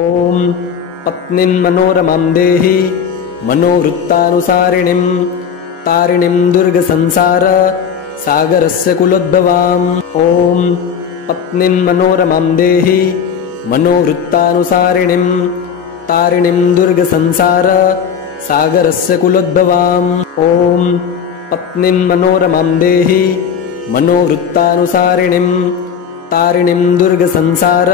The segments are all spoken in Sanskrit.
ॐ पत्नीन्मनोरमां देहि मनोवृत्तानुसारिणीं तारिणीं दुर्गसंसार सागरस्य कुलोद्भवाम् ॐ पत्नीन्मनोरमां देहि मनोवृत्तानुसारिणीं तारिणीं दुर्गसंसार सागरस्य कुलोद्भवाम् ॐ पत्नीन्मनोरमां देहि मनोवृत्तानुसारिणीं तारिणीं दुर्गसंसार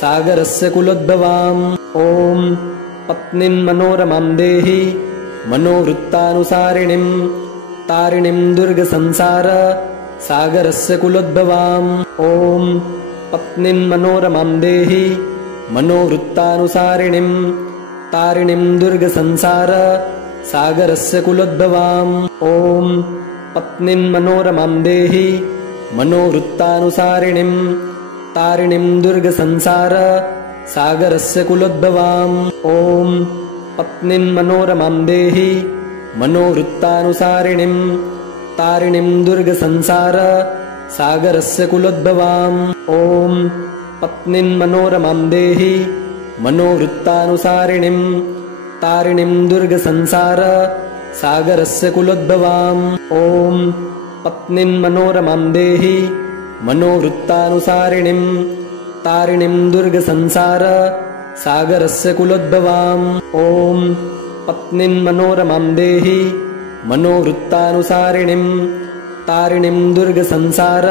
सागरस्य कुलोद्भवाम् ॐ पत्नीन्मनोरमां देहि मनोवृत्तानुसारिणीं तारिणीं दुर्गसंसार सागरस्य कुलोद्भवाम् ॐ पत्नीन्मनोरमां देहि मनोवृत्तानुसारिणीं तारिणीं दुर्गसंसार सागरस्य कुलोद्भवाम् ॐ पत्नीन्मनोरमां देहि मनोवृत्तानुसारिणीं तारिणीं दुर्गसंसार सागरस्य कुलोद्भवाम् ॐ पत्नीन्मनोरमां देहि मनोवृत्तानुसारिणीं तारिणीं दुर्गसंसार सागरस्य कुलोद्भवाम् ॐ पत्नीन्मनोरमां देहि मनोवृत्तानुसारिणीं तारिणीं दुर्गसंसार सागरस्य कुलोद्भवाम् ॐ पत्नीन्मनोरमां देहि मनोवृत्तानुसारिणीं तारिणीं दुर्गसंसार सागरस्य कुलोद्भवाम् ॐ पत्नीन्मनोरमां देहि मनोवृत्तानुसारिणीं तारिणीं दुर्गसंसार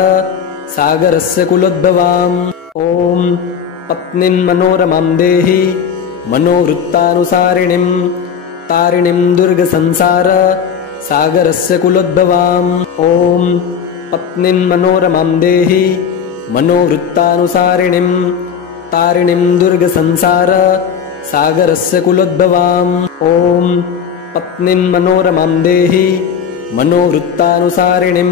सागरस्य कुलोद्भवाम् ॐ पत्नीन्मनोरमां देहि मनोवृत्तानुसारिणीं तारिणीं दुर्गसंसार सागरस्य कुलोद्भवाम् ॐ पत्नीन्मनोरमां देहि मनोवृत्तानुसारिणीं तारिणीं दुर्गसंसार सागरस्य कुलोद्भवाम् ॐ पत्नीन्मनोरमां देहि मनोवृत्तानुसारिणीं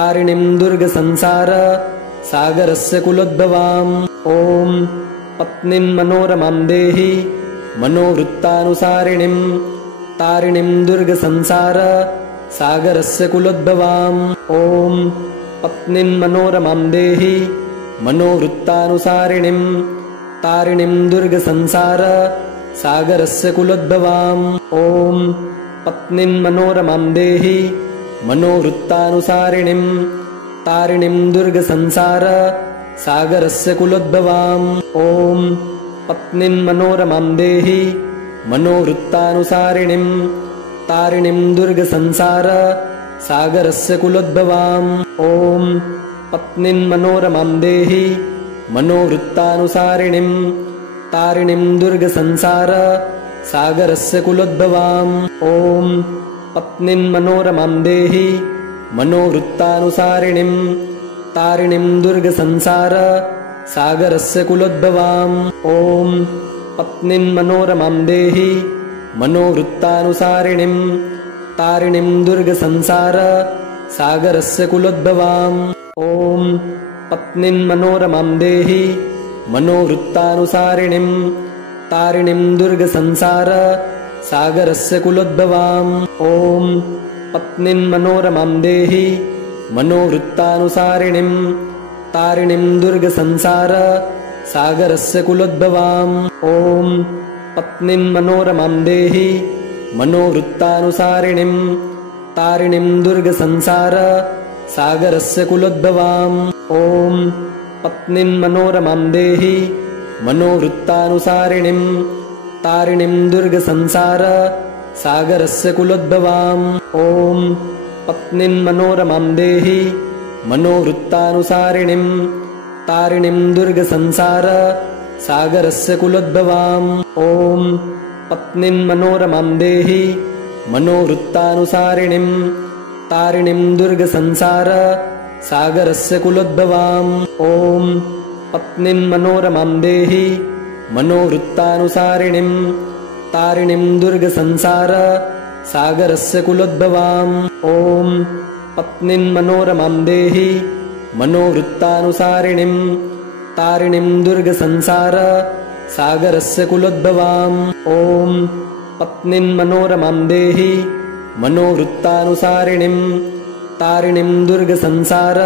तारिणीं दुर्गसंसार सागरस्य कुलोद्भवाम् ॐ पत्नीन्मनोरमां देहि मनोवृत्तानुसारिणीं तारिणीं दुर्गसंसार सागरस्य कुलोद्भवाम् ॐ पत्नीन्मनोरमां देहि मनोवृत्तानुसारिणीं तारिणीं दुर्गसंसार सागरस्य कुलोद्भवाम् ॐ पत्नीन्मनोरमां देहि मनोवृत्तानुसारिणीं तारिणीं दुर्गसंसार सागरस्य कुलोद्भवाम् ॐ पत्नीन्मनोरमां देहि मनोवृत्तानुसारिणीं तारिणीं दुर्गसंसार सागरस्य कुलोद्भवाम् ॐ पत्नीन्मनोरमां देहि मनोवृत्तानुसारिणीं तारिणीं दुर्गसंसार सागरस्य कुलोद्भवाम् ॐ पत्नीन्मनोरमां देहि मनोवृत्तानुसारिणीं तारिणीं दुर्गसंसार सागरस्य कुलोद्भवाम् ॐ पत्नीन्मनोरमां देहि मनोवृत्तानुसारिणीं तारिणीं दुर्गसंसार सागरस्य कुलोद्भवाम् ॐ पत्नीन्मनोरमां देहि मनोवृत्तानुसारिणीं तारिणीं दुर्गसंसार सागरस्य कुलोद्भवाम् ॐ पत्नीन्मनोरमां देहि मनोवृत्तानुसारिणीं तारिणीं दुर्गसंसार सागरस्य कुलोद्भवाम् ॐ पत्नीन्मनोरमां देहि मनोवृत्तानुसारिणीं तारिणीं दुर्गसंसार सागरस्य कुलोद्भवाम् ॐ पत्नीन्मनोरमां देहि मनोवृत्तानुसारिणीं तारिणीं दुर्गसंसार सागरस्य कुलोद्भवाम् ॐ पत्नीन्मनोरमां देहि मनोवृत्तानुसारिणीं तारिणीं दुर्गसंसार सागरस्य कुलोद्भवाम् ॐ पत्नीन्मनोरमां देहि मनोवृत्तानुसारिणीं तारिणीं दुर्गसंसार सागरस्य कुलोद्भवाम् ॐ पत्नीन्मनोरमां देहि मनोवृत्तानुसारिणीं तारिणीं दुर्गसंसार सागरस्य कुलोद्भवाम् ॐ पत्नीन्मनोरमां देहि मनोवृत्तानुसारिणीं तारिणीं दुर्गसंसार सागरस्य कुलोद्भवाम् ॐ पत्नीन्मनोरमां देहि मनोवृत्तानुसारिणीं तारिणीं दुर्गसंसार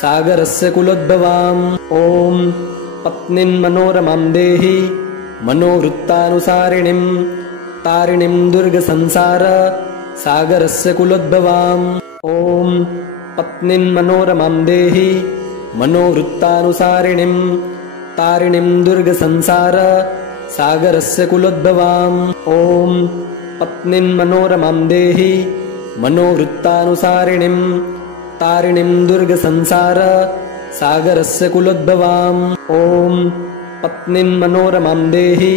सागरस्य कुलोद्भवाम् ॐ पत्नीन्मनोरमां देहि मनोवृत्तानुसारिणीं तारिणीं दुर्गसंसार सागरस्य कुलोद्भवाम् ॐ पत्नीन्मनोरमां देहि मनोवृत्तानुसारिणीं तारिणीं दुर्गसंसार सागरस्य कुलोद्भवाम् ॐ पत्नीन्मनोरमां देहि मनोवृत्तानुसारिणीं तारिणीं दुर्गसंसार सागरस्य कुलोद्भवाम् ॐ पत्नीन्मनोरमां देहि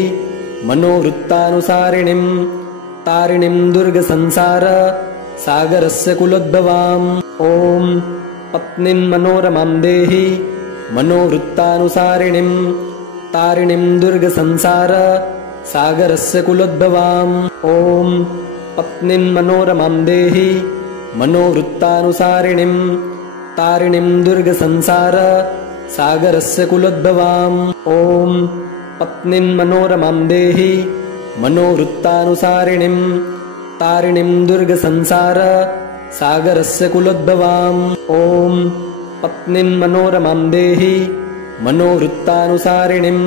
मनोवृत्तानुसारिणीं तारिणीं दुर्गसंसार सागरस्य कुलोद्भवाम् ॐ पत्नीन्मनोरमां देहि मनोवृत्तानुसारिणीं तारिणीं दुर्गसंसार सागरस्य कुलोद्भवाम् ॐ पत्नीन्मनोरमां देहि मनोवृत्तानुसारिणीं तारिणीं दुर्गसंसार सागरस्य कुलोद्भवाम् ॐ पत्नीन्मनोरमां देहि मनोवृत्तानुसारिणीं तारिणीं दुर्गसंसार सागरस्य कुलोद्भवाम् ॐ पत्नीन्मनोरमां देहि मनोवृत्तानुसारिणीं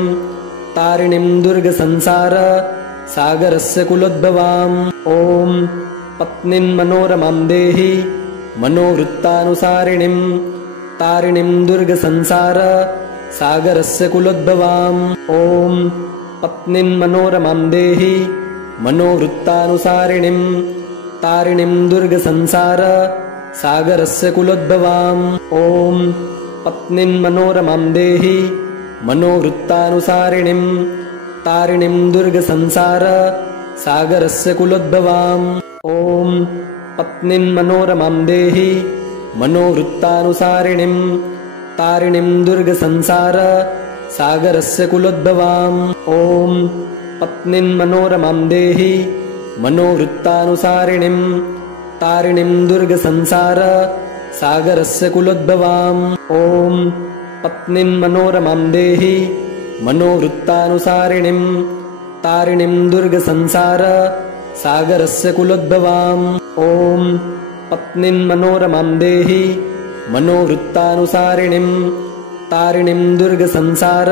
तारिणीं दुर्गसंसार सागरस्य कुलोद्भवाम् ॐ पत्नीन्मनोरमां देहि मनोवृत्तानुसारिणीं तारिणीं दुर्गसंसार सागरस्य कुलोद्भवाम् ॐ पत्नीन्मनोरमां देहि मनोवृत्तानुसारिणीं तारिणीं दुर्गसंसार सागरस्य कुलोद्भवाम् ॐ पत्नीन्मनोरमां देहि मनोवृत्तानुसारिणीं तारिणीं दुर्गसंसार सागरस्य कुलोद्भवाम् ॐ पत्नीन्मनोरमां देहि मनोवृत्तानुसारिणीं तारिणीं दुर्गसंसार सागरस्य कुलोद्भवाम् ॐ पत्नीन्मनोरमां देहि मनोवृत्तानुसारिणीं तारिणीं दुर्गसंसार सागरस्य कुलोद्भवाम् ॐ पत्नीन्मनोरमां देहि मनोवृत्तानुसारिणीं तारिणीं दुर्गसंसार सागरस्य कुलोद्भवाम् ॐ पत्नीन्मनोरमां देहि मनोवृत्तानुसारिणीं तारिणीं दुर्गसंसार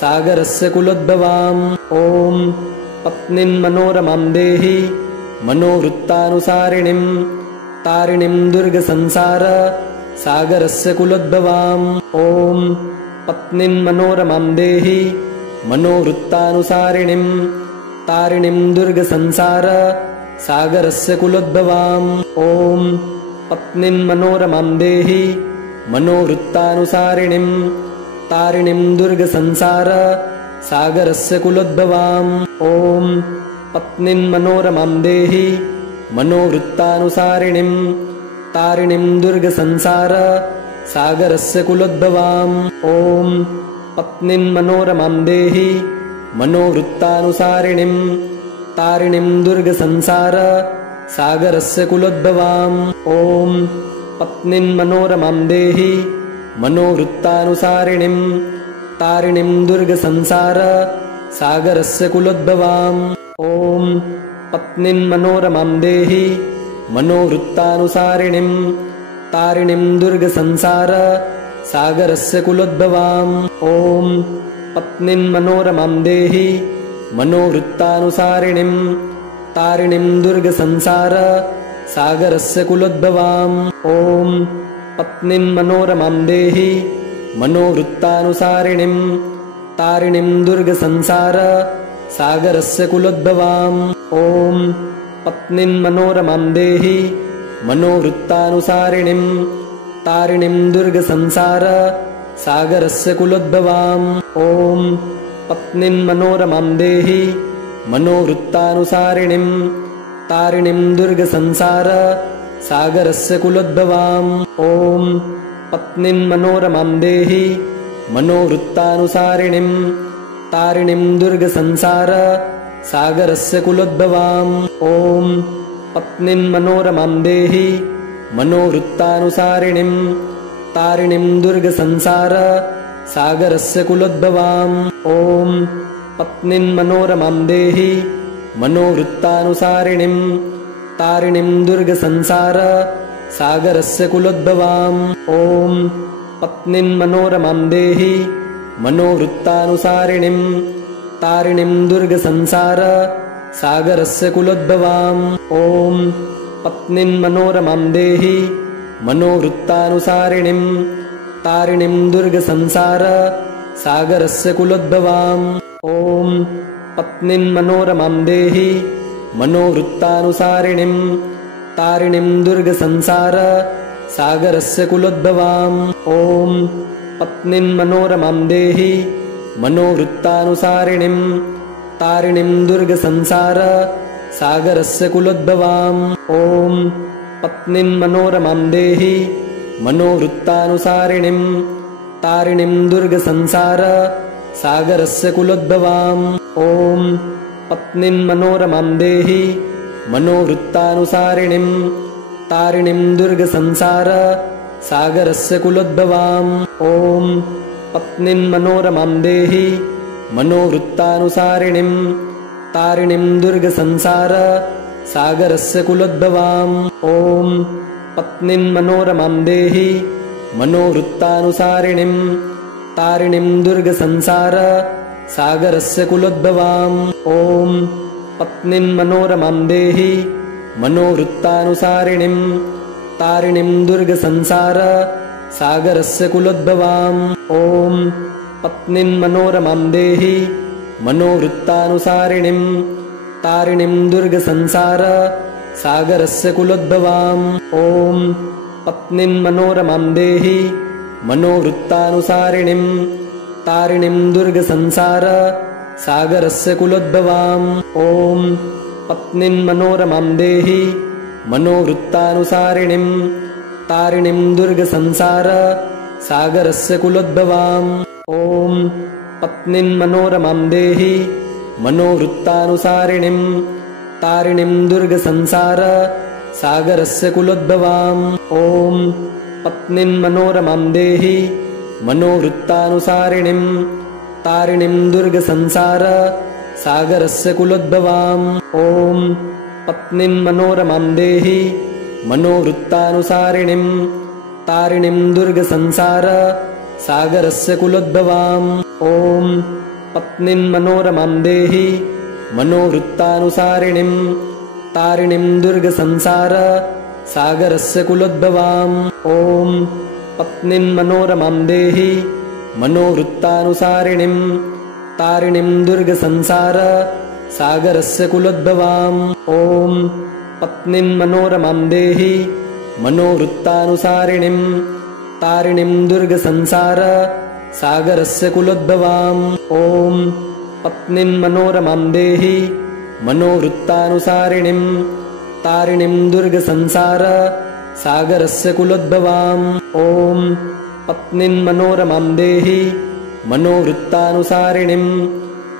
सागरस्य कुलोद्भवाम् ॐ पत्नीन्मनोरमां देहि मनोवृत्तानुसारिणीं तारिणीं दुर्गसंसार सागरस्य कुलोद्भवाम् ॐ पत्नीन्मनोरमां देहि मनोवृत्तानुसारिणीं तारिणीं दुर्गसंसार सागरस्य कुलोद्भवाम् ॐ पत्नीन्मनोरमां देहि मनोवृत्तानुसारिणीं तारिणीं दुर्गसंसार सागरस्य कुलोद्भवाम् ॐ पत्नीन्मनोरमां देहि मनोवृत्तानुसारिणीं तारिणीं दुर्गसंसार सागरस्य कुलोद्भवाम् ॐ पत्नीन्मनोरमां देहि मनोवृत्तानुसारिणीं तारिणीं दुर्गसंसार सागरस्य कुलोद्भवाम् ॐ पत्नीन्मनोरमां देहि मनोवृत्तानुसारिणीं तारिणीं दुर्गसंसार सागरस्य कुलोद्भवाम् ॐ पत्नीन्मनोरमां देहि मनोवृत्तानुसारिणीं तारिणीं दुर्गसंसार सागरस्य कुलोद्भवाम् ॐ पत्नीन्मनोरमां देहि मनोवृत्तानुसारिणीं तारिणीं दुर्गसंसार सागरस्य कुलोद्भवाम् ॐ पत्नीन्मनोरमां देहि मनोवृत्तानुसारिणीं तारिणीं दुर्गसंसार सागरस्य कुलोद्भवाम् ॐ पत्नीन्मनोरमां देहि मनोवृत्तानुसारिणीं तारिणीं दुर्गसंसार सागरस्य कुलोद्भवाम् ॐ पत्नीन्मनोरमां देहि मनोवृत्तानुसारिणीं तारिणीं दुर्गसंसार सागरस्य कुलोद्भवाम् ॐ पत्नीन्मनोरमां देहि मनोवृत्तानुसारिणीं तारिणीं दुर्गसंसार सागरस्य कुलोद्भवाम् ॐ पत्नीन्मनोरमां देहि मनोवृत्तानुसारिणीं तारिणीं दुर्गसंसार सागरस्य कुलोद्भवाम् ॐ पत्नीन्मनोरमां देहि मनोवृत्तानुसारिणीं तारिणीं दुर्गसंसार सागरस्य कुलोद्भवाम् ॐ पत्नीन्मनोरमां देहि मनोवृत्तानुसारिणीं तारिणीं दुर्गसंसार सागरस्य कुलोद्भवाम् ॐ पत्नीं मनोरमां देहि मनोवृत्तानुसारिणीं तारिणीं दुर्गसंसार सागरस्य कुलोद्भवाम् ॐ पत्नीं मनोरमां देहि मनोवृत्तानुसारिणीं तारिणीं दुर्गसंसार सागरस्य कुलोद्भवाम् ॐ पत्नीं मनोरमां देहि मनोवृत्तानुसारिणीं तारिणीं दुर्गसंसार सागरस्य कुलोद्भवाम् ॐ पत्नीं मनोरमां देहि मनोवृत्तानुसारिणीं तारिणीं दुर्गसंसार सागरस्य कुलोद्भवाम् ॐ पत्नीं मनोरमां देहि मनोवृत्तानुसारिणीं तारिणीं दुर्गसंसार सागरस्य कुलोद्भवाम् ॐ पत्नीं मनोरमां देहि मनोवृत्तानुसारिणीं तारिणीं दुर्गसंसार सागरस्य कुलोद्भवाम् ॐ पत्नीं मनोरमां देहि मनोवृत्तानुसारिणीं तारिणीं दुर्गसंसार सागरस्य कुलोद्भवाम् ॐ पत्नीं मनोरमां देहि मनोवृत्तानुसारिणीं तारिणीं दुर्गसंसार सागरस्य कुलोद्भवाम् ॐ पत्नीं मनोरमां देहि मनोवृत्तानुसारिणीं तारिणीं दुर्गसंसार सागरस्य कुलोद्भवाम् ॐ पत्नीं मनोरमां देहि मनोवृत्तानुसारिणीं तारिणीं दुर्गसंसार सागरस्य कुलोद्भवाम् ॐ पत्नीं मनोरमां देहि मनोवृत्तानुसारिणीं तारिणीं दुर्गसंसार सागरस्य कुलोद्भवाम् ॐ पत्नीं मनोरमां देहि मनोवृत्तानुसारिणीं तारिणीं दुर्गसंसार सागरस्य कुलोद्भवाम् ॐ पत्नीं मनोरमां देहि मनोवृत्तानुसारिणीं तारिणीं दुर्गसंसार सागरस्य कुलोद्भवाम् ॐ पत्नीं मनोरमां देहि मनोवृत्तानुसारिणीं तारिणीं दुर्गसंसार सागरस्य कुलोद्भवाम् ॐ पत्नीं मनोरमां देहि मनोवृत्तानुसारिणीं तारिणीं दुर्गसंसार सागरस्य कुलोद्भवाम् ॐ पत्नीं मनोरमां देहि मनोवृत्तानुसारिणीं तारिणीं दुर्गसंसार सागरस्य कुलोद्भवाम् ॐ पत्नीं मनोरमां देहि मनोवृत्तानुसारिणीं तारिणीं दुर्गसंसार सागरस्य कुलोद्भवाम् ॐ पत्नीं मनोरमां देहि मनोवृत्तानुसारिणीं तारिणीं दुर्गसंसार सागरस्य कुलोद्भवाम् ॐ पत्नीं मनोरमां देहि मनोवृत्तानुसारिणीं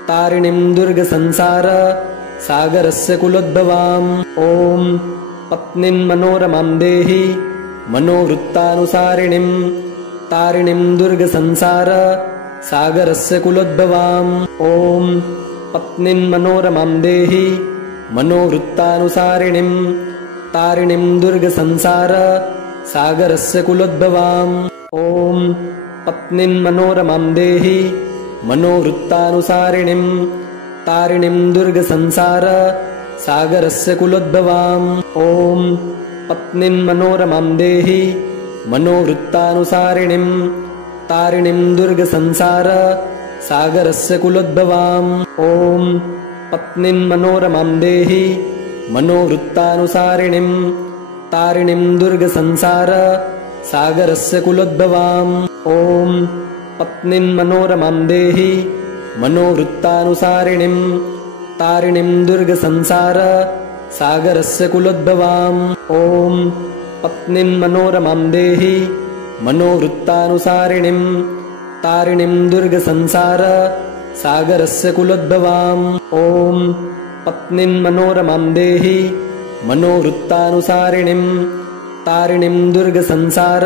तारिणीं दुर्गसंसार सागरस्य कुलोद्भवाम् ॐ पत्नीं मनोरमां देहि मनोवृत्तानुसारिणीं तारिणीं दुर्गसंसार सागरस्य कुलोद्भवाम् ॐ पत्नीं मनोरमां देहि मनोवृत्तानुसारिणीं तारिणीं दुर्गसंसार सागरस्य कुलोद्भवाम् ॐ पत्नीं मनोरमां देहि मनोवृत्तानुसारिणीं तारिणीं दुर्गसंसार सागरस्य कुलोद्भवाम् ॐ पत्नीं मनोरमां देहि मनोवृत्तानुसारिणीं तारिणीं दुर्गसंसार सागरस्य कुलोद्भवाम् ॐ पत्नीं मनोरमां देहि मनोवृत्तानुसारिणीं तारिणीं दुर्गसंसार सागरस्य कुलोद्भवाम् ॐ पत्नीं मनोरमां देहि मनोवृत्तानुसारिणीं तारिणीं दुर्गसंसार सागरस्य कुलोद्भवाम् ॐ पत्नीं मनोरमां देहि मनोवृत्तानुसारिणीं तारिणीं दुर्गसंसार सागरस्य कुलोद्भवाम् ॐ पत्नीं मनोरमां देहि मनोवृत्तानुसारिणीं तारिणीं दुर्गसंसार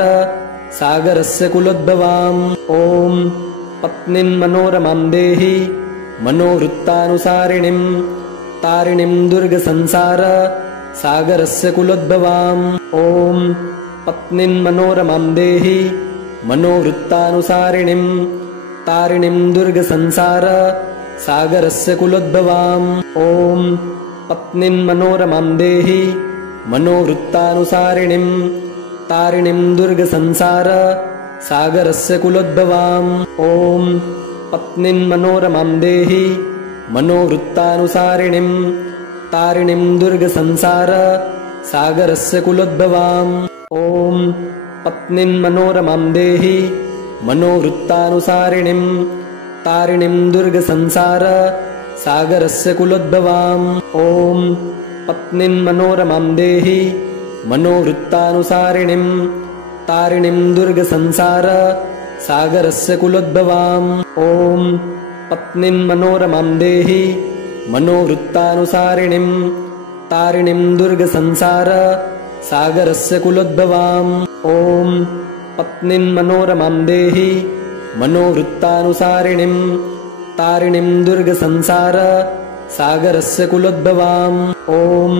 सागरस्य कुलोद्भवाम् ॐ पत्नीं मनोरमां देहि मनोवृत्तानुसारिणीं तारिणीं दुर्गसंसार सागरस्य कुलोद्भवाम् ॐ पत्नीं मनोरमां देहि मनोवृत्तानुसारिणीं तारिणीं दुर्गसंसार सागरस्य कुलोद्भवाम् ॐ पत्नीं मनोरमां देहि मनोवृत्तानुसारिणीं तारिणीं दुर्गसंसार सागरस्य कुलोद्भवाम् ॐ पत्नीं मनोरमां देहि मनोवृत्तानुसारिणीं तारिणीं दुर्गसंसार सागरस्य कुलोद्भवाम् ॐ पत्नीं मनोरमां देहि मनोवृत्तानुसारिणीं तारिणीं दुर्गसंसार सागरस्य कुलोद्भवाम् ॐ पत्नीं मनोरमां देहि मनोवृत्तानुसारिणीं तारिणीं दुर्गसंसार सागरस्य कुलोद्भवाम् ॐ पत्नीं मनोरमां देहि मनोवृत्तानुसारिणीं तारिणीं दुर्गसंसार सागरस्य कुलोद्भवाम् ॐ पत्नीं मनोरमां देहि मनोवृत्तानुसारिणीं तारिणीं दुर्गसंसार सागरस्य कुलोद्भवाम् ॐ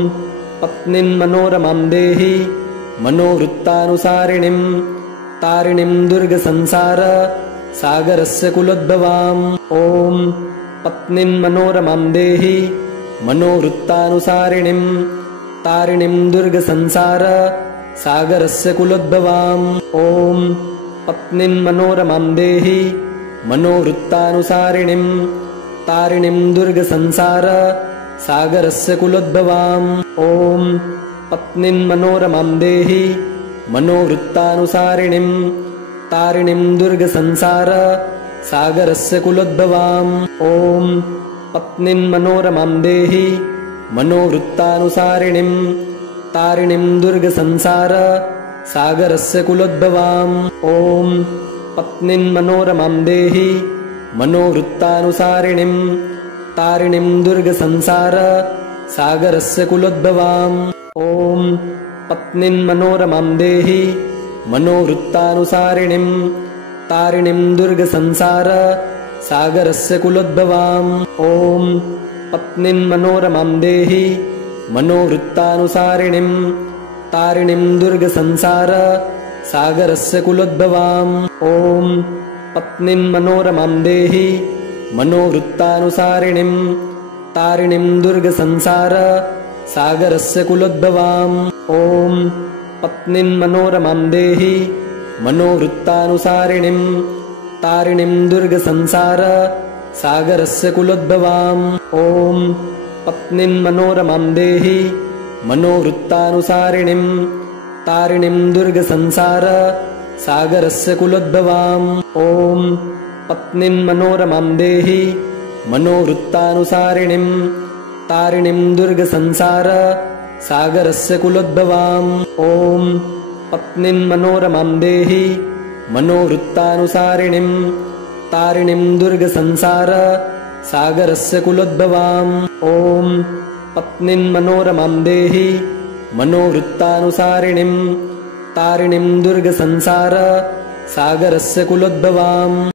पत्नीं मनोरमां देहि मनोवृत्तानुसारिणीं तारिणीं दुर्गसंसार सागरस्य कुलोद्भवाम् ॐ पत्नीं मनोरमां देहि मनोवृत्तानुसारिणीं तारिणीं दुर्गसंसार सागरस्य कुलोद्भवाम् ॐ पत्नीं मनोरमां देहि मनोवृत्तानुसारिणीं तारिणीं दुर्गसंसार सागरस्य कुलोद्भवाम् ॐ पत्नीं मनोरमां देहि मनोवृत्तानुसारिणीं तारिणीं दुर्गसंसार सागरस्य कुलोद्भवाम् ॐ पत्नीं मनोरमां देहि मनोवृत्तानुसारिणीं तारिणीं दुर्गसंसार सागरस्य कुलोद्भवाम् ॐ पत्नीं मनोरमां देहि मनोवृत्तानुसारिणीं तारिणीं दुर्गसंसार सागरस्य कुलोद्भवाम् ॐ पत्नीं मनोरमां देहि मनोवृत्तानुसारिणीं तारिणीं दुर्गसंसार सागरस्य कुलोद्भवाम् ॐ पत्नीं मनोरमां देहि मनोवृत्तानुसारिणीं तारिणीं दुर्गसंसार सागरस्य कुलोद्भवाम् ॐ पत्नीं मनोरमां देहि मनोवृत्तानुसारिणीं तारिणीं दुर्गसंसार सागरस्य कुलोद्भवाम् ॐ पत्नीं मनोरमां देहि मनोवृत्तानुसारिणीं तारिणीं दुर्गसंसार सागरस्य कुलोद्भवाम् ॐ पत्नीं मनोरमां देहि मनोवृत्तानुसारिणीं तारिणीं दुर्गसंसार सागरस्य कुलोद्भवाम् ॐ पत्नीं मनोरमां देहि मनोवृत्तानुसारिणीं तारिणीं दुर्गसंसार सागरस्य कुलोद्भवाम् ॐ पत्नीं मनोरमां देहि मनोवृत्तानुसारिणीं तारिणीं दुर्गसंसार सागरस्य कुलोद्भवाम् ॐ पत्नीं मनोरमां देहि मनोवृत्तानुसारिणीं तारिणीं दुर्गसंसार सागरस्य कुलोद्भवाम्।